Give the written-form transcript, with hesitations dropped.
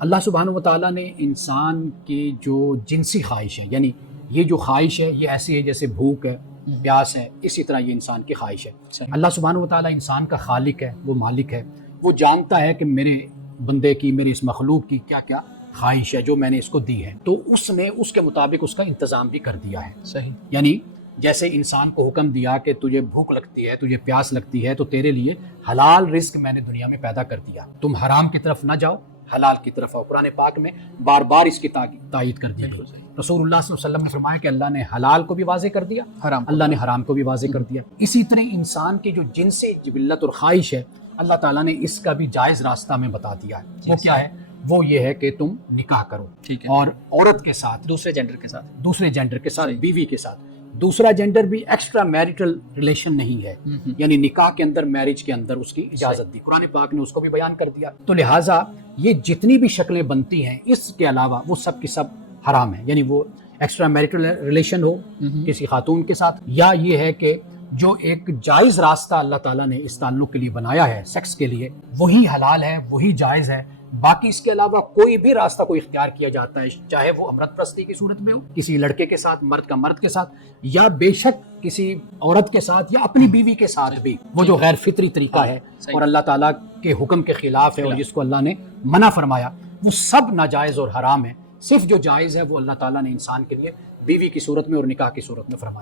اللہ سبحانہ و تعالیٰ نے انسان کی جو جنسی خواہش ہے، یعنی یہ جو خواہش ہے یہ ایسی ہے جیسے بھوک ہے، پیاس ہے، اسی طرح یہ انسان کی خواہش ہے۔ اللہ سبحانہ و تعالیٰ انسان کا خالق ہے، وہ مالک ہے، وہ جانتا ہے کہ میرے بندے کی، میرے اس مخلوق کی کیا کیا خواہش ہے جو میں نے اس کو دی ہے، تو اس نے اس کے مطابق اس کا انتظام بھی کر دیا ہے۔ صحیح۔ یعنی جیسے انسان کو حکم دیا کہ تجھے بھوک لگتی ہے، تجھے پیاس لگتی ہے، تو تیرے لیے حلال رزق میں نے دنیا میں پیدا کر دیا، تم حرام کی طرف نہ جاؤ، حلال کی طرف آؤ۔ قرآن پاک میں بار بار اس کی تائید کر دی گئی۔ رسول اللہ صلی اللہ علیہ وسلم نے فرمایا کہ اللہ نے حلال کو بھی واضح کر دیا، اللہ نے حرام کو بھی واضح کر دیا۔ اسی طرح انسان کی جو جنسی جبلت اور خواہش ہے، اللہ تعالیٰ نے اس کا بھی جائز راستہ میں بتا دیا ہے۔ وہ کیا ہے؟ وہ یہ ہے کہ تم نکاح کرو، اور عورت کے ساتھ، دوسرے جینڈر کے ساتھ، بیوی کے ساتھ۔ دوسرا جینڈر بھی ایکسٹرا میریٹل ریلیشن نہیں ہے، یعنی نکاح کے اندر، میرج کے اندر اس کی اجازت دی، قرآن پاک نے اس کو بھی بیان کر دیا۔ تو لہٰذا یہ جتنی بھی شکلیں بنتی ہیں اس کے علاوہ وہ سب کی سب حرام ہیں، یعنی وہ ایکسٹرا میریٹل ریلیشن ہو کسی خاتون کے ساتھ، یا یہ ہے کہ جو ایک جائز راستہ اللہ تعالیٰ نے اس تعلق کے لیے بنایا ہے، سیکس کے لیے، وہی حلال ہے، وہی جائز ہے۔ باقی اس کے علاوہ کوئی بھی راستہ کوئی اختیار کیا جاتا ہے، چاہے وہ امرت پرستی کی صورت میں ہو، کسی لڑکے کے ساتھ، مرد کا مرد کے ساتھ، یا بے شک کسی عورت کے ساتھ یا اپنی بیوی کے ساتھ بھی، وہ جو غیر فطری طریقہ ہے اور اللہ تعالیٰ کے حکم کے خلاف ہے اور جس کو اللہ نے منع فرمایا، وہ سب ناجائز اور حرام ہے۔ صرف جو جائز ہے وہ اللہ تعالیٰ نے انسان کے لیے بیوی کی صورت میں اور نکاح کی صورت میں فرمایا۔